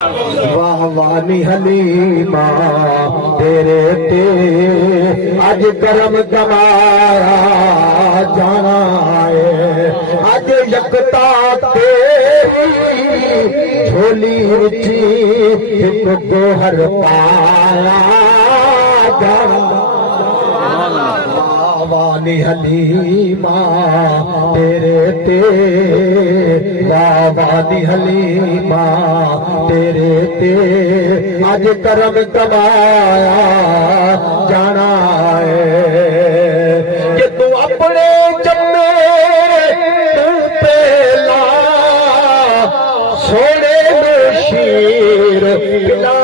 वाह वानी हलीमा तेरे ते अज करम कमाया जाना है। अज यकता तेरी झोली विची एक गोहर पाया जाना। वानी हलीमा तेरे ते वानी हलीमा तेरे ते अज करम कमाया जाना है। कि तू अपने जम्मे तू पेला सोने नो शीर पिला